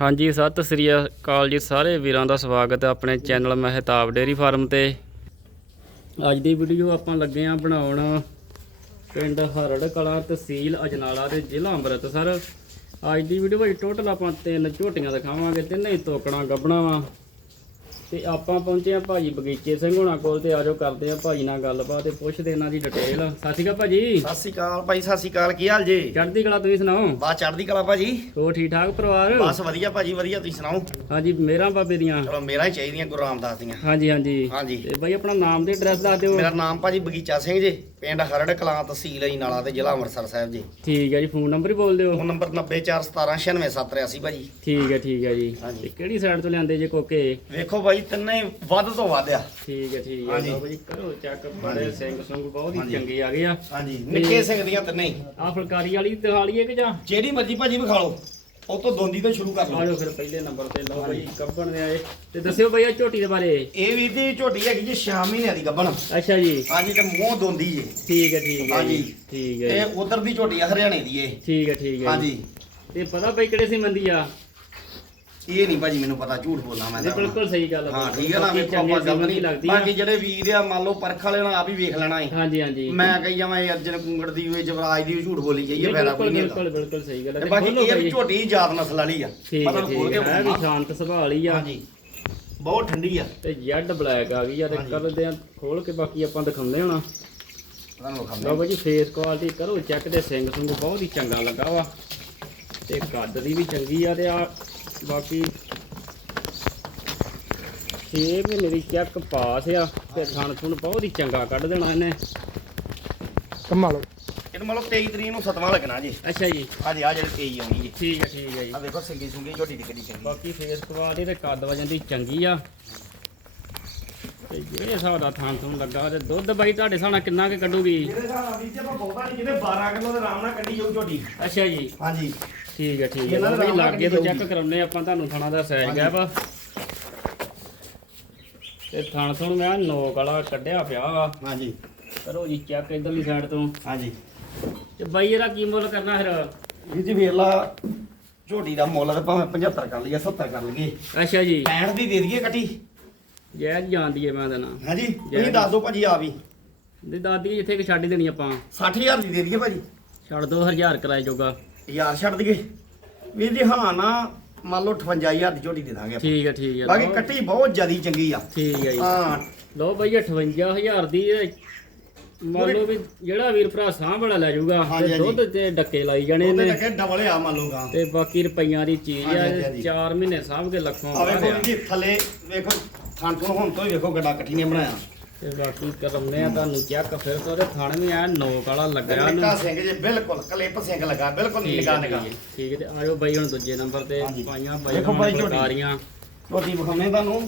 ਹਾਂਜੀ, ਸਤਿ ਸ੍ਰੀ ਅਕਾਲ ਜੀ ਸਾਰੇ ਵੀਰਾਂ ਦਾ ਸਵਾਗਤ ਹੈ ਆਪਣੇ ਚੈਨਲ ਮਹਿਤਾਬ ਡੇਰੀ ਫਾਰਮ ਤੇ। ਅੱਜ ਦੀ ਵੀਡੀਓ ਆਪਾਂ ਲੱਗੇ ਆ ਬਣਾਉਣ ਪਿੰਡ ਹਰੜ ਕਲਾ ਤਹਿਸੀਲ ਅਜਨਾਲਾ ਦੇ ਜ਼ਿਲ੍ਹਾ ਅੰਮ੍ਰਿਤਸਰ। ਅੱਜ ਦੀ ਵੀਡੀਓ ਵਿੱਚ ਟੋਟਲ ਆਪਾਂ ਤਿੰਨ ਝੋਟੀਆਂ ਦਿਖਾਵਾਂਗੇ ਤਿੰਨੇ ਹੀ ਤੋਕਣਾ ਗੱਬਣਾ ਵਾ। ਤੇ ਆਪਾਂ ਪਹੁੰਚੇ ਆ ਭਾਜੀ ਬਗੀਚੇ ਸਿੰਘ ਹੋਣਾ ਕੋਲ ਤੇ ਆਜੋ ਕਰਦੇ ਆ ਭਾਜੀ ਨਾਲ ਗੱਲਬਾਤ ਤੇ ਪੁੱਛਦੇ ਇਹਨਾਂ ਦੀ ਡਿਟੇਲ ਸਤਿ ਸ਼੍ਰੀ ਅਕਾਲ ਭਾਜੀ। ਸਤਿ ਸ਼੍ਰੀ ਅਕਾਲ ਭਾਈ ਸਤਿ ਸ਼੍ਰੀ ਅਕਾਲ ਕੀ ਹਾਲ ਜੀ? ਚੜ੍ਹਦੀ ਕਲਾ ਤੁਸੀਂ ਸੁਣਾਓ? ਬਾ ਚੜ੍ਹਦੀ ਕਲਾ ਭਾਜੀ। ਹੋ ਠੀਕ ਠਾਕ ਪਰਿਵਾਰ? ਬਸ ਵਧੀਆ ਭਾਜੀ ਵਧੀਆ ਤੁਸੀਂ ਸੁਣਾਓ? ਹਾਂਜੀ ਮੇਰਾ ਬਾਬੇ ਦੀਆਂ। ਚਲੋ ਮੇਰਾ ਹੀ ਚਾਹੀਦੀਆਂ ਗੁਰੂ ਰਾਮਦਾਸ ਦੀਆਂ। ਹਾਂਜੀ ਹਾਂਜੀ। ਹਾਂਜੀ। ਤੇ ਬਾਈ ਆਪਣਾ ਨਾਮ ਤੇ ਐਡਰੈਸ ਦੱਸ ਦਿਓ। ਮੇਰਾ ਨਾਮ ਭਾਜੀ ਬਗੀਚਾ ਸਿੰਘ ਜੀ। ਪਿੰਡ ਹਰੜ ਕਲਾਂ ਤਹਿਸੀਲ ਹੀ ਨਾਲਾ ਤੇ ਜ਼ਿਲ੍ਹਾ ਅੰਮ੍ਰਿਤਸਰ ਸਾਹਿਬ ਜੀ। ਠੀਕ ਹੈ ਜੀ ਫੋਨ ਨੰਬਰ ਹੀ ਬੋਲ ਦਿਓ। ਫੋਨ ਨੰਬਰ 9417969783 ਭਾਜੀ। ਠੀਕ ਹੈ ਠੀਕ ਹੈ ਜੀ। ਹਾਂਜੀ। ਤੇ ਕਿਹੜੀ ਸਾਈਡ ਤੋਂ ਲਿਆਂਦੇ ਜੇ ਕੋਕੇ? ਵੇਖੋ ਭਾਈ ਤਿੰਨੇ ਵੱਧ ਤੋਂ ਵੱਧ ਆ। ਠੀਕ ਹੈ ਠੀਕ ਹੈ। ਹਾਂਜੀ। ਲਓ ਬਾਈ ਕਰੋ ਚੈੱਕ ਬੜੇ। ਸਿੰਘ ਸੰਗ ਬਹੁਤ ਹੀ ਹਾਂਜੀ। ਚੰਗੇ ਆ ਗਏ ਆ। ਹਾਂਜੀ। ਨਿੱਕੇ ਸਿੰਘ ਦੀਆਂ ਤਿੰਨੇ ਹੀ। ਆ ਫੁਲਕਾਰੀ ਵਾਲੀ ਦਿਖਾਲੀ ਹੈ ਕਿ ਜਾਂ? ਜਿਹੜੀ ਮਰਜ਼ੀ ਭਾਜੀ ਵਿਖਾ ਲਓ। ਉਹ ਤੋਂ ਦੋਂਦੀ ਤੋਂ ਸ਼ੁਰੂ ਕਰ ਲਓ। ਆਜੋ ਫਿਰ ਪਹਿਲੇ ਨੰਬਰ ਤੇ। ਲਓ ਬਾਈ ਕੱਪਣ ਦੇ ਆਏ। ਤੇ ਦੱਸਿਓ ਬਾਈ ਆ ਝੋਟੀ ਦੇ ਬਾਰੇ। ਇਹ ਵੀਰ ਦੀ ਝੋਟੀ ਹੈਗੀ ਜੀ 6 ਮਹੀਨਿਆਂ ਦੀ ਗੱਭਣ ਅੱਛਾ ਜੀ। ਹਾਂਜੀ ਤੇ ਮੂੰਹ ਦੋਂਦੀ ਜੀ ਠੀਕ ਹੈ ਠੀਕ ਹੈ ਹਾਂਜੀ। ਠੀਕ ਹੈ ਇਹ ਉਧਰ ਦੀ ਝੋਟੀ ਆ ਹਰਿਆਣੇ ਦੀ ਇਹ ਠੀਕ ਹੈ ਠੀਕ ਹੈ ਹਾਂਜੀ। ਤੇ ਪਤਾ ਬਾਈ ਕਿਹੜੇ ਸੀ ਮੰਦੀ ਆ? ਇਹ ਨਹੀਂ ਭਾਜੀ ਮੈਨੂੰ ਪਤਾ ਝੂਠ ਬੋਲਣਾ ਮੈਂ ਨਹੀਂ ਤਾਂ ਬਿਲਕੁਲ ਸਹੀ ਗੱਲ ਆ ਹਾਂ ਠੀਕ ਹੈ ਨਾ ਬਾਕੀ ਵੇਖੋ ਚੰਗੇ ਆਪਾਂ ਗੱਲ ਨਹੀਂ। ਲੱਗਦੀ ਆ ਬਾਕੀ ਜਿਹੜੇ ਵੀਰ ਆ ਮੰਨ ਲਓ ਪਰਖ ਵਾਲੇ ਨਾਲ ਆਪ ਹੀ ਵੇਖ ਲੈਣਾ ਹੈ ਹਾਂਜੀ ਹਾਂਜੀ। ਮੈਂ ਕਹੀ ਜਾਵਾਂ ਇਹ ਅਰਜਨ ਕੁੰਗੜ ਦੀ ਹੋਏ ਜਵਰਾਜ ਦੀ ਹੋਏ ਝੂਠ ਬੋਲੀ ਜਾਈਏ ਫਾਇਦਾ ਕੋਈ ਬਿਲਕੁਲ ਨਹੀਂ ਬਿਲਕੁਲ ਬਿਲਕੁਲ ਸਹੀ ਗੱਲ ਹੈ ਤੇ ਤੇ ਬਾਕੀ ਖੋਲੋ ਇਹ। ਵੀ ਝੋਟੀ ਜਾਤ ਨਸਲ ਵਾਲੀ ਆ। ਠੀਕ ਹੈ ਖੋਲ ਠੀਕ ਕੇ ਹੈ ਇਹ ਵੀ ਵਿਖਾਉਣਾ। ਸ਼ਾਂਤ ਸੁਭਾਅ ਵਾਲੀ ਆ। ਹਾਂਜੀ। ਬਹੁਤ ਠੰਡੀ ਆ। ਤੇ ਜੈਡ ਬਲੈਕ ਆ ਗਈ ਆ ਤੇ ਹਾਂਜੀ। ਕਰਦੇ ਆ ਖੋਲ ਕੇ ਬਾਕੀ ਆਪਾਂ ਦਿਖਾਉਂਦੇ ਹੋਣਾ ਤੁਹਾਨੂੰ ਲਓ ਬਾਈ ਜੀ ਫੇਸ ਕੁਆਲਿਟੀ ਕਰੋ ਚੈੱਕ ਦੇ ਸਿੰਘ ਸਿੰਘ ਬਹੁਤ ਹੀ ਚੰਗਾ ਲੱਗਾ ਵਾ। ਤੇ ਕੱਦ ਦੀ ਵੀ ਚੰਗੀ ਆ ਤੇ ਆ ਬਾਕੀ 6 ਮਹੀਨੇ ਦੀ ਚੈੱਕ ਪਾਸ ਆ ਤੇ ਥਣ ਥੁਣ ਬਹੁਤ ਹੀ ਚੰਗਾ ਕੱਢ ਦੇਣਾ ਇਹਨੇ। ਕਮਾ ਲਓ। ਇਹ ਮੰਨ ਲਓ 23 ਤਰੀਕ ਨੂੰ ਸਤਵਾਂ ਲੱਗਣਾ ਜੀ। ਅੱਛਾ ਜੀ। ਹਾਂਜੀ ਆ ਜਿਹੜੇ 23 ਆਉਣੀ ਜੀ। ਠੀਕ ਹੈ ਠੀਕ ਹੈ ਜੀ। ਆ ਵੇਖੋ ਸਿੰਗੀ ਸੁੰਗੀ ਝੋਟੀ ਦੀ ਕਿੱਡੀ ਚੰਗੀ। ਬਾਕੀ ਫੇਸ ਕੁਆਲਿਟੀ ਤੇ ਕੱਦ ਵਜਨ ਦੀ ਚੰਗੀ ਆ। ਤੇ ਜਿਹੜੇ ਹਿਸਾਬ ਦਾ ਥਾਂ ਥੁਣ ਲੱਗਾ ਤੇ ਦੁੱਧ ਬਾਈ ਤੁਹਾਡੇ ਹਿਸਾਬ ਨਾਲ ਕਿੰਨਾ ਕੁ ਕੱਢੂਗੀ? ਜਿਹਦੇ ਹਿਸਾਬ ਨਾਲ ਵੀਰ ਜੀ ਆਪਾਂ ਬਹੁਤਾ ਨਹੀਂ ਜਿਹਦੇ 12 ਕਿਲੋ ਦੇ ਆਰਾਮ ਨਾਲ ਕੱਢੀ ਜਾਊ ਝੋਟੀ। ਅੱਛਾ ਜੀ। ਹਾਂਜੀ। ਠੀਕ ਹੈ ਠੀਕ ਹੈ ਇਹਨਾਂ ਦਾ ਨਾਮ ਲਾਗੇ ਤੋਂ ਚੈੱਕ। ਕਰਾਉਨੇ ਆਪਾਂ ਤੁਹਾਨੂੰ ਥਾਣਾ ਦਾ ਸਾਈਜ਼ ਹਾਂਜੀ। ਗੈਪ ਆ ਤੇ ਥਣ ਥਣ ਮੈਂ ਨੋਕ ਵਾਲਾ ਕੱਢਿਆ ਪਿਆ ਵਾ। ਹਾਂਜੀ। ਕਰੋ ਜੀ ਚੈੱਕ ਇਧਰਲੀ ਸਾਈਡ ਤੋਂ। ਹਾਂਜੀ। ਤੇ ਬਾਈ ਇਹਦਾ ਕੀ ਮੁੱਲ ਕਰਨਾ ਫਿਰ? ਵੀਰ ਜੀ ਵੇਖ ਲਾ ਝੋਟੀ ਦਾ ਮੁੱਲ ਤਾਂ ਭਾਵੇਂ 75 ਕਰ ਲਈਏ 70 ਕਰ ਲਈਏ। ਅੱਛਾ ਜੀ। 65 ਦੀ ਦੇ ਦਈਏ ਕੱਟੀ। ਜੈ ਜਾਂਦੀ ਹੈ ਮੈਂ ਦੇਣਾ ਹਾਂਜੀ ਜੈ ਤੁਸੀਂ। ਦੱਸ ਦਿਓ ਭਾਜੀ ਆ ਵੀ। ਦੇ ਦਾਦੀ ਜਿੱਥੇ ਕਿ ਛੱਡ ਦੇਣੀ ਆਪਾਂ। 60000 ਦੀ ਦੇ ਦਈਏ ਭਾਜੀ। ਛੱਡ ਦੋ ਹਜ਼ਾਰ ਕਿਰਾਏ ਜੋਗਾ। ਯਾਰ ਛੱਡ ਦਈਏ। ਵੀਰ ਜੀ ਹਾਂ ਨਾ ਮੰਨ ਲਓ 58000 ਦੀ ਝੋਟੀ ਦੇ ਦਾਂਗੇ ਆਪਾਂ। ਠੀਕ ਹੈ ਠੀਕ ਹੈ ਬਾਕੀ ਲਓ। ਕੱਟੀ ਬਹੁਤ ਜ਼ਿਆਦੀ ਚੰਗੀ ਆ। ਠੀਕ ਹੈ ਜੀ। ਹਾਂ। ਲਓ ਬਾਈ 58000 ਦੀ ਇਹ ਮੰਨ ਲਓ ਵੀ ਜਿਹੜਾ ਵੀਰ ਭਰਾ ਸਾਹ ਬੜਾ ਲੈ ਜਾਊਗਾ ਹਾਂਜੀ, ਤੇ ਹਾਂਜੀ। ਦੁੱਧ ਤੇ ਡੱਕੇ ਲਾਈ ਜਾਣੇ ਉਹਦੇ ਨੇ। ਲੱਗੇ ਡਬਲ ਆ ਮੰਨ ਲਓ ਗਾ। ਤੇ ਬਾਕੀ ਰੁਪਈਆਂ ਦੀ ਚੀਜ਼ ਆ ਹਾਂਜੀ, ਹਾਂਜੀ। 4 ਮਹੀਨੇ ਸਾਂਭ ਕੇ ਲੱਖੋਂ ਆ ਵੇਖੋ ਬਾਹਰ ਆ ਵੀਰ ਜੀ ਥੱਲੇ ਵੇਖੋ ਥਾਂ ਤੋਂ ਹੁਣ ਤੋਂ ਹੀ ਵੇਖੋ ਗੱਡਾ ਕੱਟੀ ਨੇ ਬਣਾਇਆ। ਤੇ ਬਾਕੀ ਕਰਮਨੇ ਆ ਤੁਹਾਨੂੰ ਚੈੱਕ ਫਿਰ ਤੋਂ ਉਹਦੇ ਥਣ ਵੀ ਆ ਨੋਕ ਵਾਲਾ ਲੱਗਿਆ ਉਹਨੂੰ। ਨਿੱਕਾ ਸਿੰਘ ਜੀ ਬਿਲਕੁਲ ਕਲਿੱਪ ਸਿੰਘ ਲੱਗਾ ਬਿਲਕੁਲ ਠੀਕ ਨਿਗਾ ਹੈ, ਨਿਗਾ ਠੀਕ ਹੈ, ਠੀਕ ਹੈ ਤੇ ਆਜੋ ਬਾਈ ਹੁਣ ਦੂਜੇ ਨੰਬਰ ਤੇ ਹਾਂਜੀ। ਪਾਈਆਂ ਦੇਖੋ ਬਾਈ ਬਾਈ ਝੋਟੀ। ਫੁਲਕਾਰੀਆਂ ਰੋਟੀ ਵਿਖਾਉਣੇ ਤੁਹਾਨੂੰ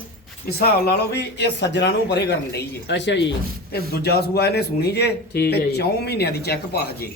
ਹਿਸਾਬ ਲਾ ਲਓ ਵੀ ਇਹ ਸੱਜਣਾ ਨੂੰ ਪਰੇ ਕਰਨ ਲਈ ਜੇ। ਅੱਛਾ ਜੀ। ਤੇ ਦੂਜਾ ਸੂਆ ਇਹਨੇ ਸੁਣੀ ਜੇ ਠੀਕ ਹੈ ਤੇ ਜੀ। 4 ਮਹੀਨਿਆਂ ਦੀ ਚੈੱਕ ਪਾਸ ਜੇ।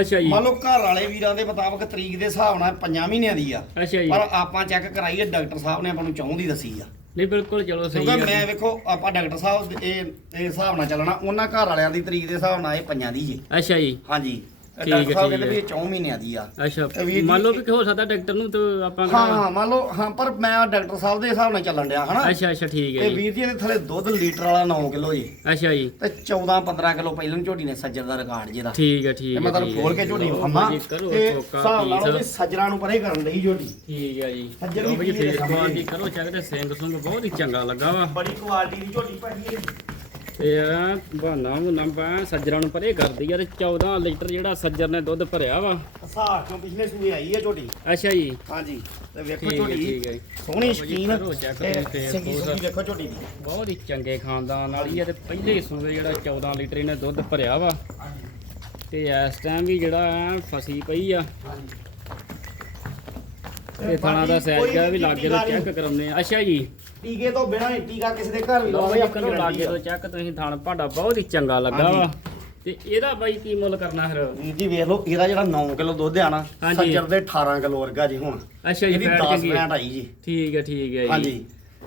ਅੱਛਾ ਜੀ। ਮੰਨ ਲਓ ਘਰ ਵਾਲੇ ਵੀਰਾਂ ਦੇ ਮੁਤਾਬਕ ਤਰੀਕ ਦੇ ਹਿਸਾਬ ਨਾਲ 5 ਮਹੀਨਿਆਂ ਦੀ ਆ। ਅੱਛਾ ਜੀ। ਪਰ ਆਪਾਂ ਚੈੱਕ ਕਰਾਈਏ ਡਾਕਟਰ ਸਾਹਿਬ ਨੇ ਆਪਾਂ ਨੂੰ ਚੌਂ ਦੀ ਦੱਸੀ ਆ। ਨਹੀਂ ਬਿਲਕੁਲ ਚਲੋ ਸਹੀ ਕਿਉਂਕਿ ਹੈ ਮੈਂ ਵੇਖੋ ਆਪਾਂ ਡਾਕਟਰ ਸਾਹਿਬ ਇਹ ਇਹ ਹਿਸਾਬ ਨਾਲ ਚੱਲਣਾ ਉਹਨਾਂ ਘਰ ਵਾਲਿਆਂ ਦੀ ਤਰੀਕ ਦੇ ਹਿਸਾਬ ਨਾਲ ਇਹ ਪੰਜਾਂ ਦੀ ਜੇ। ਅੱਛਾ ਜੀ। ਹਾਂਜੀ। ਡਾਕਟਰ ਸਾਹਿਬ ਠੀਕ ਕਹਿੰਦੇ ਵੀ ਹੈ। ਇਹ 4 ਮਹੀਨਿਆਂ ਦੀ ਆ। ਅੱਛਾ ਤੇ ਵੀਰ ਜੀ- ਮੰਨ ਲਓ ਵੀ ਹੋ ਸਕਦਾ ਡਾਕਟਰ ਨੂੰ ਤੇ ਆਪਾਂ ਹਾਂ ਹਾਂ ਮੰਨ ਲਓ ਹਾਂ ਪਰ ਮੈਂ ਡਾਕਟਰ ਸਾਹਿਬ ਦੇ ਹਿਸਾਬ ਨਾਲ ਚੱਲਣ ਡਿਆ ਹਨਾ? ਅੱਛਾ ਅੱਛਾ ਠੀਕ ਹੈ ਤੇ ਜੀ। ਵੀਰ ਜੀ ਇਹਦੇ ਥੱਲੇ ਦੁੱਧ ਲੀਟਰ ਵਾਲਾ 9 ਕਿਲੋ ਜੀ। ਅੱਛਾ ਜੀ। ਤੇ 14 15 ਕਿਲੋ ਪਹਿਲਾਂ ਨੂੰ ਝੋਟੀ ਨੇ ਸੱਜਰ ਦਾ ਰਿਕਾਰਡ ਜਿਹਦਾ। ਠੀਕ ਹੈ ਠੀਕ ਤੇ ਹੈ ਮੈਂ ਤੁਹਾਨੂੰ ਠੀਕ ਹੈ। ਖੋਲ ਕੇ ਝੋਟੀ ਵਿਖਾਵਾਂ। ਜੀ, ਤੇ ਹਿਸਾਬ ਲਾ ਲਓ ਵੀ ਪੀਸ ਸੱਜਰਾਂ ਨੂੰ ਪਰੇ ਕਰਨ ਲਈ ਝੋਟੀ। ਠੀਕ ਹੈ ਜੀ। ਸੱਜਰ ਲਓ ਵੀ ਜੀ ਕੀ ਫੇਸ ਸਾਹਮਣੇ। ਕੁਆਲਿਟੀ ਕਰੋ ਚੈੱਕ ਤੇ ਸਿੰਘ ਸੁੰਗ ਬਹੁਤ ਹੀ ਚੰਗਾ ਲੱਗਾ ਵਾ। ਬੜੀ ਕੁਆਲਿਟੀ ਦੀ ਝੋਟੀ ਭਾਜੀ ਇਹ। ਤੇ ਆ ਬਹਾਨਾ ਨੰਬਰ ਸੱਜਰਾਂ ਨੂੰ ਪਰੇ ਕਰਦੀ ਆ ਤੇ 14 ਲੀਟਰ ਜਿਹੜਾ ਸੱਜਰ ਨੇ ਦੁੱਧ ਭਰਿਆ ਵਾ। ਹਿਸਾਬ ਤੋਂ ਪਿਛਲੇ ਸੂਏ ਆਈ ਹੈ ਝੋਟੀ ਅੱਛਾ ਜੀ। ਹਾਂਜੀ ਤੇ ਵੇਖੋ ਠੀਕ ਹੈ ਝੋਟੀ ਠੀਕ ਹੈ ਜੀ। ਸੋਹਣੀ ਸ਼ਕੀਨ ਕਰੋ check ਤੇ ਤੁਸੀਂ ਫੇਸ ਸਿੰਗੀ ਫੂਸ। ਸੁੰਗੀ ਵੇਖੋ ਝੋਟੀ ਦੀ ਬਹੁਤ ਹੀ ਚੰਗੇ ਖਾਨਦਾਨ ਵਾਲੀ ਆ ਤੇ ਪਹਿਲੇ ਸੂਏ ਜਿਹੜਾ 14 ਲੀਟਰ ਇਹਨੇ ਦੁੱਧ ਭਰਿਆ ਵਾ। ਤੇ ਇਸ ਟਾਈਮ ਵੀ ਜਿਹੜਾ ਫਸੀ ਪਈ ਆ। ਤੇ ਥਾਣਾ ਦਾ ਸਾਈਜ਼ ਆ ਵੀ ਲਾਗੇ ਤੋਂ ਚੈੱਕ ਕਰਾਉਂਦੇ ਆ ਅੱਛਾ ਜੀ। ਟੀਕੇ ਤੋਂ ਬਿਨਾਂ ਹੀ ਟੀਕਾ ਕਿਸੇ ਦੇ ਘਰ ਵੀ ਲਓ ਬਈ ਆਪਣੀ ਕਰੋ ਲਾਗੇ ਤੋਂ ਚੈੱਕ ਤੁਸੀਂ ਥਾਣ ਭਾਡਾ ਬਹੁਤ ਹੀ ਚੰਗਾ ਲੱਗਾ। ਵਾ। ਤੇ ਇਹਦਾ ਬਾਈ ਕੀ ਮੁੱਲ ਕਰਨਾ ਫਿਰ? ਵੀਰ ਜੀ ਵੇਖ ਲਓ ਇਹਦਾ ਜਿਹੜਾ 9 ਕਿਲੋ ਦੁੱਧ ਆ ਨਾ ਹਾਂਜੀ। ਸੱਜਰ ਦੇ 18 ਕਿਲੋ ਵਰਗਾ ਜੀ ਹੁਣ। ਅੱਛਾ ਜੀ ਇਹਦੀ ਫੈਟ 10 ਚੰਗੀ ਆ। ਪੈਂਟ ਆਈ ਜੀ। ਠੀਕ ਹੈ ਠੀਕ ਹੈ ਜੀ। ਹਾਂਜੀ।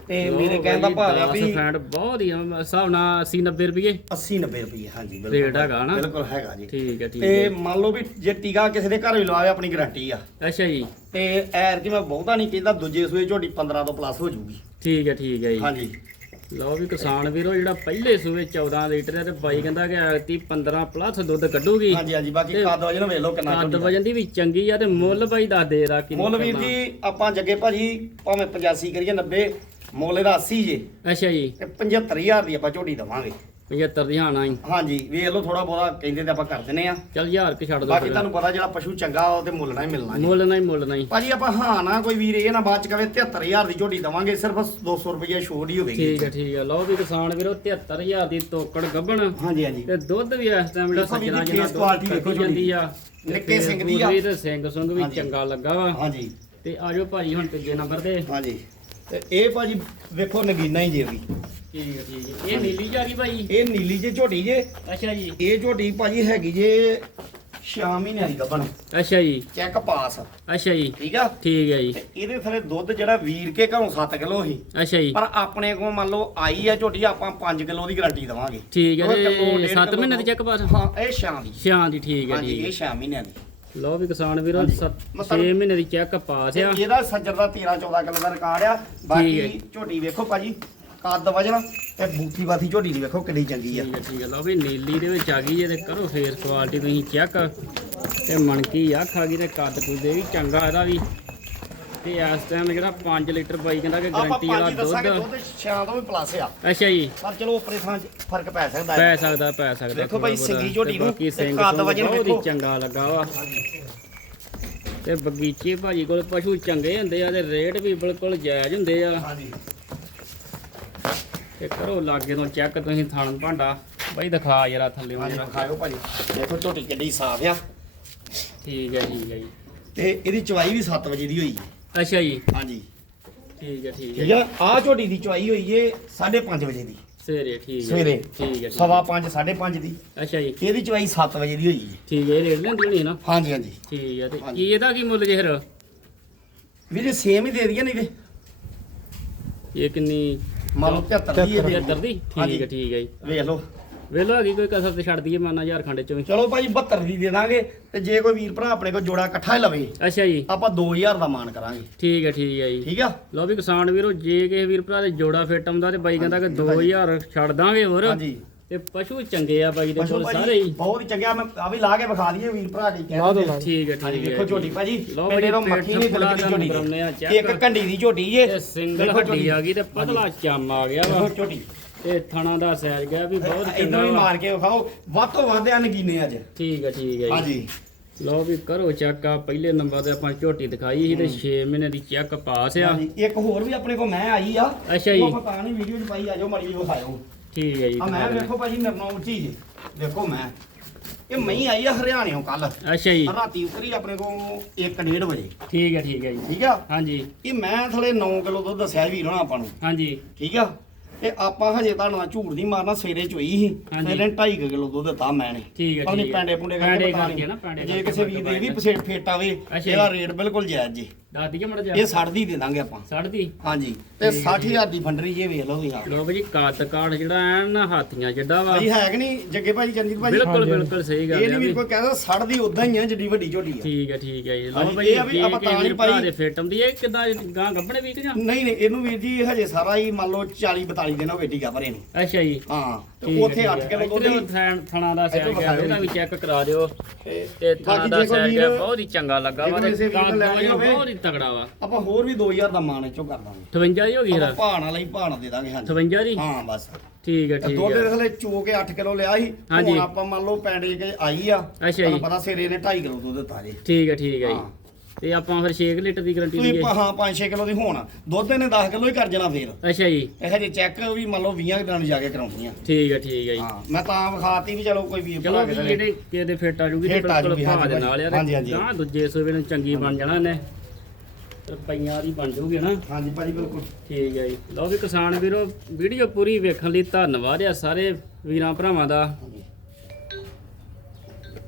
ਤੇ ਮੇਰੇ ਕਹਿਣ ਦਾ ਭਾਵ ਆ ਵੀ ਫੈਂਟ ਬਹੁਤ ਹੀ ਆ, ਹਿਸਾਬ ਨਾਲ 80 90 ਰੁਪਏ 80 90 ਰੁਪਏ ਹਾਂਜੀ ਰੇਟ ਹੈਗਾ ਨਾ? ਬਿਲਕੁਲ ਹੈਗਾ ਜੀ। ਠੀਕ ਹੈ ਠੀਕ ਤੇ ਮੰਨ ਲਓ ਵੀ ਜੇ ਟੀਕਾ ਕਿਸੇ ਦੇ ਘਰ ਵੀ ਲਵਾਵੇ ਆਪਣੀ ਗਾਰੰਟੀ ਆ। ਅੱਛਾ ਜੀ। ਤੇ ਐਰ ਕਿ ਮੈਂ ਬਹੁਤਾ ਨਹੀਂ ਕਹਿੰਦਾ ਦੂਜੇ ਸੂਏ ਝੋਟੀ 15 ਤੋਂ ਪਲੱਸ ਹੋ ਜਾਊਗੀ ਠੀਕ ਹੈ ਠੀਕ ਹੈ ਜੀ। ਹਾਂਜੀ। ਲਓ ਵੀ ਕਿਸਾਨ ਵੀਰੋ ਜਿਹੜਾ ਪਹਿਲੇ ਸੂਏ 14 ਲੀਟਰ ਹੈ ਤੇ ਬਾਈ ਕਹਿੰਦਾ ਕਿ ਐਤੀ 15 ਪਲੱਸ ਦੁੱਧ ਕੱਢੂਗੀ। ਹਾਂਜੀ ਹਾਂਜੀ ਬਾਕੀ ਕੱਦ ਵਜਨ ਵੇਖ ਲਓ ਕਿੰਨਾ ਕੱਦ ਝੋਟੀ ਦਾ। ਵਜਨ ਦੀ ਵੀ ਚੰਗੀ ਆ ਤੇ ਮੁੱਲ ਬਾਈ ਦੱਸ ਦੇ ਦਾ ਕਿੰਨਾ ਮੁੱਲ ਵੀਰ ਜੀ ਆਪਾਂ ਜੱਗੇ ਭਾਜੀ ਭਾਵੇਂ 85 ਕਰੀਏ 90 ਮੁੱਲ ਇਹਦਾ 80 ਜੇ। ਅੱਛਾ ਜੀ। ਤੇ 75000 ਦੀ ਆਪਾਂ ਝੋਟੀ ਦਵਾਂਗੇ। 75 ਦੀ ਹਾਣਾ ਹੀ ਹਾਂਜੀ ਵੇਖ ਲਓ ਥੋੜਾ ਬਹੁਤਾ ਕਹਿੰਦੇ ਤੇ ਆਪਾਂ ਕਰ ਦਿੰਨੇ ਆ ਚੱਲ ਹਜ਼ਾਰ ਕਿ ਛੱਡ ਦੋ ਬਾਕੀ ਤੁਹਾਨੂੰ ਪਤਾ ਜਿਹੜਾ ਪਸ਼ੂ ਚੰਗਾ ਉਹ ਤੇ ਮੁੱਲ ਹੀ ਮਿਲਣਾ ਜੀ। ਮੁੱਲ ਨਹੀਂ ਮੁੱਲ ਨਹੀਂ ਭਾਜੀ ਆਪਾਂ ਹਾਂ ਨਾ ਕੋਈ ਵੀਰ ਇਹ ਨਾ ਬਾਅਦ ਚ ਕਵੇ 73000 ਦੀ ਝੋਟੀ ਦਵਾਂਗੇ ਸਿਰਫ 200 ਰੁਪਏ ਛੋੜ ਹੀ ਹੋਵੇਗੀ। ਠੀਕ ਹੈ ਠੀਕ ਹੈ। ਲਓ ਵੀ ਕਿਸਾਨ ਵੀਰੋ 73000 ਦੀ ਤੋਕੜ ਗੱਬਣ ਹਾਂਜੀ ਹਾਂਜੀ। ਤੇ ਦੁੱਧ ਵੀ ਇਸ ਟਾਈਮ ਜਿਹੜਾ ਦੇਖੋ ਵੀ ਸੱਜਣਾ ਇਹਦੀ ਜਿਹਾ face quality ਵੇਖੋ ਵੇਖੋ ਜਾਂਦੀ ਆ ਨਿੱਕੇ ਸਿੰਘ ਦੀ ਆ। ਤੇ ਸਿੰਘ ਸੁੰਗ ਵੀ ਹਾਂਜੀ। ਚੰਗਾ ਲੱਗਾ ਵਾ। ਹਾਂਜੀ। ਤੇ ਆਜੋ ਭਾਜੀ ਹੁਣ ਤੀਜੇ ਨੰਬਰ ਤੇ। ਹਾਂਜੀ। ਤੇ ਇਹ ਭਾਜੀ ਵੇਖੋ ਨਗੀਨਾ ਹੀ ਜੇ ਵੀ। ਠੀਕ ਹੈ ਠੀਕ ਹੈ। ਇਹ ਨੀਲੀ ਜਾ ਗਈ ਭਾਈ ਇਹ ਨੀਲੀ ਜੇ ਝੋਟੀ ਜੇ। ਅੱਛਾ ਜੀ। ਇਹ ਝੋਟੀ ਭਾਜੀ ਹੈਗੀ ਜੇ 6 ਮਹੀਨਿਆਂ ਦੀ ਗੱਭਣ। ਅੱਛਾ ਜੀ। Check pass. ਅੱਛਾ ਜੀ। ਠੀਕ ਆ? ਠੀਕ ਹੈ ਜੀ। ਤੇ ਇਹਦੇ ਥਲੇ ਦੁੱਧ ਜਿਹੜਾ ਵੀਰ ਕੇ ਘਰੋਂ 7 ਕਿਲੋ ਸੀ। ਅੱਛਾ ਜੀ। ਪਰ ਆਪਣੇ ਕੋਲ ਮੰਨ ਲਓ ਆਈ ਆ ਝੋਟੀ ਆਪਾਂ 5 ਕਿਲੋ ਦੀ ਗਾਰੰਟੀ ਦਵਾਂਗੇ। ਠੀਕ ਹੈ ਡੇਢ 7 ਕਿਲੋ ਮਹੀਨੇ ਦੀ ਚੈੱਕ ਪਾਸ। ਹਾਂ ਇਹ ਛਾਂ ਦੀ। ਛਿਆਂ ਦੀ ਠੀਕ ਹੈ ਠੀਕ ਇਹ ਹੈ 6 ਮਹੀਨਿਆਂ ਦੀ। ਲਓ ਵੀ ਕਿਸਾਨ ਵੀਰੋ ਹਾਂਜੀ। 6 ਮਤਲਬ- ਮਹੀਨੇ ਦੀ ਚੈੱਕ ਪਾਸ ਆ ਇਹਦਾ ਸੱਜਰ ਦਾ 13 14 ਕਿਲੋ ਦਾ ਰਿਕਾਰਡ ਆ। ਬਾਕੀ ਹੈ। ਝੋਟੀ ਵੇਖੋ ਭਾਜੀ ਕੱਦ ਵਜਨ ਤੇ ਬੂਥੀ ਬਾਥੀ ਝੋਟੀ ਦੀ ਵੇਖੋ ਕਿੰਨੀ ਚੰਗੀ ਆ। ਠੀਕ ਹੈ ਠੀਕ ਹੈ। ਲਓ ਵੀ ਨੀਲੀ ਦੇ ਵਿੱਚ ਆ ਗਈ ਜੇ ਤੇ ਕਰੋ ਫੇਸ ਕੁਆਲਿਟੀ ਤੁਸੀਂ ਚੈੱਕ ਤੇ ਮਣਕੀ ਆ ਗਈ ਤੇ ਕੱਦ ਕੁੱਦੇ ਵੀ ਚੰਗਾ ਇਹਦਾ ਵੀ। ਤੇ ਇਸ ਟਾਈਮ ਜਿਹੜਾ 5 ਲੀਟਰ ਬਾਈ ਕਹਿੰਦਾ ਕਿ ਆਪਾਂ ਗਾਰੰਟੀ ਵਾਲਾ ਪੰਜ ਦੱਸਾਂਗੇ ਦੁੱਧ। ਦੁੱਧ ਛਾਂ ਤੋਂ ਵੀ ਪਲੱਸ ਆ। ਅੱਛਾ ਜੀ। ਪਰ ਚਲੋ ਉਪਰੇ ਥਾਂ 'ਚ ਫ਼ਰਕ ਪੈ ਸਕਦਾ ਹੈ। ਪੈ ਸਕਦਾ ਪੈ ਸਕਦਾ ਦੇਖੋ ਭਾਈ ਥੋੜ੍ਹਾ ਸਿੰਗੀ। ਝੋਟੀ ਨੂੰ ਬਾਕੀ ਸਿੰਘ ਕੱਦ ਸੁੰਗ ਵਜਨ ਬਹੁਤ ਹੀ ਵੇਖੋ। ਚੰਗਾ ਲੱਗਾ ਵਾ। ਤੇ ਬਗੀਚੇ ਭਾਜੀ ਕੋਲ ਪਸ਼ੂ ਚੰਗੇ ਹੁੰਦੇ ਆ ਤੇ ਰੇਟ ਵੀ ਬਿਲਕੁਲ ਜਾਇਜ਼ ਹੁੰਦੇ ਆ। ਹਾਂਜੀ। ਤੇ ਕਰੋ ਲਾਗੇ ਤੋਂ ਚੈੱਕ ਤੁਸੀਂ ਥਣ ਭਾਂਡਾ। ਬਾਈ ਦਿਖਾ ਜਰਾ ਥੱਲੇ ਹਾਂਜੀ ਜਰਾ ਖਾਓ ਭਾਜੀ। ਦੇਖੋ ਝੋਟੀ ਕਿੱਡੀ ਸਾਫ਼ ਆ। ਠੀਕ ਹੈ ਠੀਕ ਹੈ ਜੀ। ਤੇ ਇਹਦੀ ਚਵਾਈ ਵੀ 7 ਵਜੇ ਦੀ ਹੋਈ ਹੈ। ਅੱਛਾ ਜੀ। ਹਾਂਜੀ। ਠੀਕ ਹੈ ਠੀਕ ਹੈ। ਠੀਕ ਹੈ ਆਹ ਝੋਟੀ ਦੀ ਚਵਾਈ ਹੋਈ ਏ 5:30 ਵਜੇ ਦੀ। ਸਵੇਰੇ ਠੀਕ ਹੈ। ਸਵੇਰੇ। ਠੀਕ ਹੈ ਠੀਕ ਸਵਾ 5 5:30 ਦੀ। ਅੱਛਾ ਜੀ। ਇਹਦੀ ਚਵਾਈ 7 ਵਜੇ ਦੀ ਹੋਈ ਹੈ ਠੀਕ ਹੈ ਇਹ ਰੇਟ ਲੈਂਦੀ ਹੋਣੀ ਹੈ ਨਾ? ਹਾਂਜੀ ਹਾਂਜੀ। ਠੀਕ ਹੈ ਤੇ ਹਾਂਜੀ। ਕੀ ਇਹਦਾ ਕੀ ਮੁੱਲ ਜੇ ਫਿਰ? ਵੀਰੇ ਸੇਮ ਹੀ ਦੇ ਦਈਏ ਨਹੀਂ ਤੇ। ਇਹ ਕਿੰਨੀ? ਮੰਨ ਲਓ 73 ਦੀ ਇਹ ਦੇ 75 ਦੀ? ਠੀਕ ਹਾਂਜੀ। ਹੈ ਠੀਕ ਹੈ ਜੀ। ਵੇਖ ਲਓ। ਵੇਲੋ ਹੈਗੀ ਕੋਈ ਕਸਰ ਤੇ ਛੱਡ ਦਈਏ ਮਾਨਾ ਹਜ਼ਾਰ ਖੰਡ ਚੋਂ ਵੀ ਚਲੋ ਭਾਜੀ 72 ਦੀ ਦੇ ਦਾਂਗੇ ਤੇ ਜੇ ਕੋਈ ਵੀਰ ਭਰਾ ਆਪਣੇ ਕੋਲ ਜੋੜਾ ਇਕੱਠਾ ਹੀ ਲਵੇ ਅੱਛਾ ਜੀ। ਆਪਾਂ 2000 ਦਾ ਮਾਨ ਕਰਾਂਗੇ। ਠੀਕ ਹੈ ਠੀਕ ਹੈ ਜੀ। ਠੀਕ ਆ? ਲਓ ਵੀ ਕਿਸਾਨ ਵੀਰੋ ਜੇ ਕਿਸੇ ਵੀਰ ਭਰਾ ਦੇ ਜੋੜਾ ਫਿੱਟ ਆਉਂਦਾ ਤੇ ਬਾਈ ਕਹਿੰਦਾ ਕਿ 2000 ਛੱਡ ਦਾਂਗੇ ਹੋਰ। ਹਾਂਜੀ। ਤੇ ਪਸ਼ੂ ਚੰਗੇ ਆ ਬਾਈ ਦੇ ਪਸ਼ੂ ਕੋਲ ਭਾਜੀ ਸਾਰੇ ਹੀ। ਬਹੁਤ ਹੀ ਚੰਗਾ ਮੈਂ ਆ ਵੀ ਲਾ ਕੇ ਵਿਖਾ ਦਈਏ ਵੀਰ ਭਰਾ ਕੀ ਕਹਿੰਦੇ ਠੀਕ ਹੈ ਹਾਂਜੀ ਠੀਕ ਹੈ ਦੇਖੋ ਝੋਟੀ ਭਾਜੀ ਲਓ ਮੇਰੇ ਤੋਂ ਭਾਜੀ, ਮੱਖੀ ਨਹੀਂ ਪੇਟ ਫਿਲਕਦੀ ਝੋਟੀ ਬਣਾਉਂਦੇ ਆ। ਇੱਕ ਘੰਡੀ ਦੀ ਝੋਟੀ ਏ ਤੇ ਸਿੰਗਲ ਦੇਖੋ ਹੱਡੀ ਆ ਗਈ ਤੇ ਪਤਲਾ ਚੰਮ ਆ ਗਿਆ ਵਾ। ਦੇਖੋ ਝੋਟੀ। ਤੇ ਥਣਾ ਦਾ ਸੈਰ ਗਿਆ ਵੀ ਬਹੁਤ ਇਦਾਂ ਵੀ ਵਾ। ਮਾਰ ਕੇ ਵਿਖਾਓ। ਵੱਧ ਤੋਂ ਵੱਧ ਆ ਨਗੀਨੇ ਅੱਜ? ਠੀਕ ਹੈ ਠੀਕ ਹੈ ਹਾਂਜੀ। ਲਓ ਵੀ ਕਰੋ ਚੈੱਕ ਆ ਪਹਿਲੇ ਨੰਬਰ ਤੇ ਆਪਾਂ ਝੋਟੀ ਦਿਖਾਈ ਸੀ ਤੇ 6 ਮਹੀਨੇ ਦੀ ਚੈੱਕ ਪਾਸ ਆ। ਹਾਂਜੀ ਇੱਕ ਹੋਰ ਵੀ ਆਪਣੇ ਕੋਲ ਮੈਂ ਆਈ ਆ। ਅੱਛਾ ਜੀ। ਉਹ ਆਪਾਂ ਤਾਂ ਨਹੀਂ ਵੀਡੀਓ 'ਚ ਪਾਈ ਆਜੋ ਮੜੀ ਵਿਖਾਇਓ। ਠੀਕ ਹੈ ਜੀ ਆ ਮੈਂ ਵੇਖੋ ਭਾਜੀ ਮੇਰੇ ਨਾਲ ਉੱਚੀ ਜੀ। ਦੇਖੋ ਮੈਂ। ਇਹ ਮਈ ਆਈ ਆ ਹਰਿਆਣਿਓਂ ਕੱਲ। ਅੱਛਾ ਜੀ। ਰਾਤੀ ਉਤਰੀ ਆਪਣੇ ਕੋਲ 1:30 ਵਜੇ। ਠੀਕ ਹੈ ਠੀਕ ਹੈ ਜੀ। ਠੀਕ ਆ? ਹਾਂਜੀ। ਇਹ ਮੈਂ ਥਲੇ 9 ਕਿਲੋ ਦੁੱਧ ਦੱਸਿਆ ਵੀਰ ਹੋਣਾ ਆਪਾਂ ਨੂੰ। ਹਾਂਜੀ। ਠੀਕ ਆ? ਤੇ ਆਪਾਂ ਹਜੇ ਤੁਹਾਨੂੰ ਨਾਲ ਝੂਠ ਨਹੀਂ ਮਾਰਨਾ ਸਵੇਰੇ ਚੋਈ ਸੀ ਹਾਂਜੀ। ਪਹਿਲੇ 2.5 ਕਿਲੋ ਦੁੱਧ ਦਿੱਤਾ ਮੈਂ ਨੇ ਠੀਕ ਹੈ ਆਪਣੀ ਠੀਕ ਹੈ ਪੈਂਡੇ ਪੁੰਡੇ ਕਰਕੇ ਨਹੀਂ। ਨਾ, ਪੈਂਡੇ ਜੇ ਕਰਕੇ ਕਿਸੇ ਵੀਰ ਦੇ ਵੀ ਪਸੇਟ ਫੇਟ ਆਵੇ ਅੱਛਾ ਇਹਦਾ। ਰੇਟ ਬਿਲਕੁਲ ਜਾਇਜ਼ ਜੀ ਦੱਸ ਦਈਏ ਮੜ ਜਾ ਇਹ 60 ਦੀ ਦੇ ਦਾਂਗੇ ਆਪਾਂ। ਸੜ ਦੀ? ਹਾਂਜੀ। ਤੇ 60000 ਦੀ ਫੰਡਰੀ ਜੇ ਵੇਖ ਲਓ ਤੁਸੀਂ ਲੋ ਜੀ ਕਾਤ ਕਾਠ ਜਿਹੜਾ ਐਨ ਹਾਥੀਆਂ ਜਿੱਡਾ ਵਾ। ਭਾਜੀ ਹੈ ਕਿ ਨਹੀਂ? ਜੱਗੇ ਭਾਜੀ ਚੰਦੀਪ ਭਾਜੀ ਬਿਲਕੁਲ। ਬਿਲਕੁਲ ਸਹੀ ਗੱਲ ਇਹ ਹੈ ਨਹੀਂ ਵੀ ਵੀ। ਕੋਈ ਕਹਿੰਦਾ ਸੜ ਦੀ ਉਦਾਂ ਹੀ ਆ ਜਿੱਡੀ ਵੱਡੀ ਝੋਟੀ ਆ। ਠੀਕ ਹੈ ਠੀਕ ਹੈ ਜੀ। ਲੋ ਹਾਂਜੀ, ਭਾਈ ਇਹ ਆ ਵੀ ਜੇ ਆਪਾਂ ਤਾਂ ਨਹੀਂ ਪਾਈ। ਦੇ ਫਿੱਟ ਹੁੰਦੀ ਹੈ? ਕਿਦਾਂ ਗਾਂ ਗੱਭਣੇ ਵੀਕ ਜਾਂ? ਨਹੀਂ ਨਹੀਂ ਇਹਨੂੰ ਵੀਰ ਜੀ ਹਜੇ ਸਾਰਾ ਹੀ ਮੰਨ ਲਓ 40 42 ਦਿਨ ਹੋ ਗਏ ਟੀਕਾ ਭਰੇ ਨੂੰ। ਅੱਛਾ ਜੀ। ਹਾਂ ਤੇ ਹੈ, ਉੱਥੇ 8 ਠੀਕ ਕਿਲੋ ਹੈ। ਦੁੱਧ ਹੀ ਥਣ- ਥਣਾ ਦਾ ਇੱਧਰੋਂ ਗਿਆ ਵਿਖਾਇਓ ਉਹਦਾ ਵੀ ਚੈੱਕ ਕਰਾ ਦਿਓ। ਤੇ ਤੇ ਥਣਾ ਬਾਕੀ ਦਾ ਜੇ ਕੋਈ ਵੀਰ- ਬਹੁਤ ਹੀ ਚੰਗਾ ਲੱਗਾ ਜੇ ਵਾ ਕੋਈ ਤੇ ਕਿਸੇ ਵੀਰ ਕੱਦ ਨੂੰ ਲੈਣੀ ਵਜਨ ਹੋਵੇ। ਬਹੁਤ ਹੀ ਤਗੜਾ ਵਾ। ਆਪਾਂ ਹੋਰ ਵੀ 2000 ਦਾ ਮਾਨ ਇੱਚੋਂ ਕਰ ਦਾਂਗੇ। 58 ਦੀ ਹੋ ਗਈ ਆਪਾਂ ਯਾਰ। ਭਾਣ ਵਾਲਾ ਹੀ ਭਾਣ ਦੇ ਦਾਂਗੇ ਹਾਂਜੀ। 58 ਦੀ? ਹਾਂ ਬਸ। ਠੀਕ ਹੈ ਠੀਕ ਦੁੱਧ ਹੈ ਦੇ ਥਲੇ ਚੋ ਕੇ 8 ਕਿਲੋ ਲਿਆ ਸੀ। ਹਾਂਜੀ। ਹੁਣ ਆਪਾਂ ਮੰਨ ਲਓ ਪੈਂਡੇ ਕੇ ਆਈ ਆ। ਅੱਛਾ ਜੀ। ਤੁਹਾਨੂੰ ਪਤਾ ਸਵੇਰੇ ਨੇ 2.5 ਕਿਲੋ ਦੁੱਧ ਦਿੱਤਾ ਜੀ। ਠੀਕ ਹੈ ਠੀਕ ਹੈ ਜੀ। ਹਾਂ। ਤੇ ਆਪਾਂ ਫਿਰ 6 ਲੀਟਰ ਦੀ ਗਾਰੰਟੀ ਤੁਸੀਂ ਦਈਏ ਪ- ਹਾਂ 5-6 ਕਿਲੋ ਦੀ ਹੋਣ। ਦੁੱਧ ਇਹਨੇ 10 ਕਿਲੋ ਹੀ ਕਰ ਜਾਣਾ ਫੇਰ। ਅੱਛਾ ਜੀ। ਇਹ ਹਜੇ ਚੈੱਕ ਵੀ ਮੰਨ ਲਓ 20 ਦਿਨਾਂ ਨੂੰ ਜਾ ਕੇ ਕਰਾਉਣੀ ਆ ਠੀਕ ਹੈ ਠੀਕ ਹੈ ਜੀ। ਹਾਂ ਮੈਂ ਤਾਂ ਵਿਖਾਤੀ ਵੀ ਚਲੋ ਕੋਈ ਵੀਰ ਚਲੋ ਭਰਾ ਵੀ ਕਿਸੇ ਜਿਹੜੇ ਕਿਤੇ ਫਿੱਟ ਆ ਜੂਗੀ ਤੇ ਫਿੱਟ ਆ ਬਿਲਕੁਲ ਜੂਗੀ, ਭਾਅ ਹਾਂਜੀ, ਦੇ ਨਾਲ ਯਾਰ ਹਾਂਜੀ, ਹਾਂਜੀ। ਗਾਂ ਦੂਜੇ ਸੂਬੇ ਨੂੰ ਚੰਗੀ ਬਣ ਜਾਣਾ ਇਹਨੇ। ਰੁਪਈਆਂ ਦੀ ਬਣ ਜੂਗੀ ਨਾ? ਹਾਂਜੀ ਭਾਜੀ ਬਿਲਕੁਲ। ਠੀਕ ਹੈ ਜੀ। ਲਓ ਵੀ ਕਿਸਾਨ ਵੀਰੋ ਵੀਡੀਓ ਪੂਰੀ ਵੇਖਣ ਲਈ ਧੰਨਵਾਦ ਆ ਸਾਰੇ ਵੀਰਾਂ ਭਰਾਵਾਂ ਦਾ।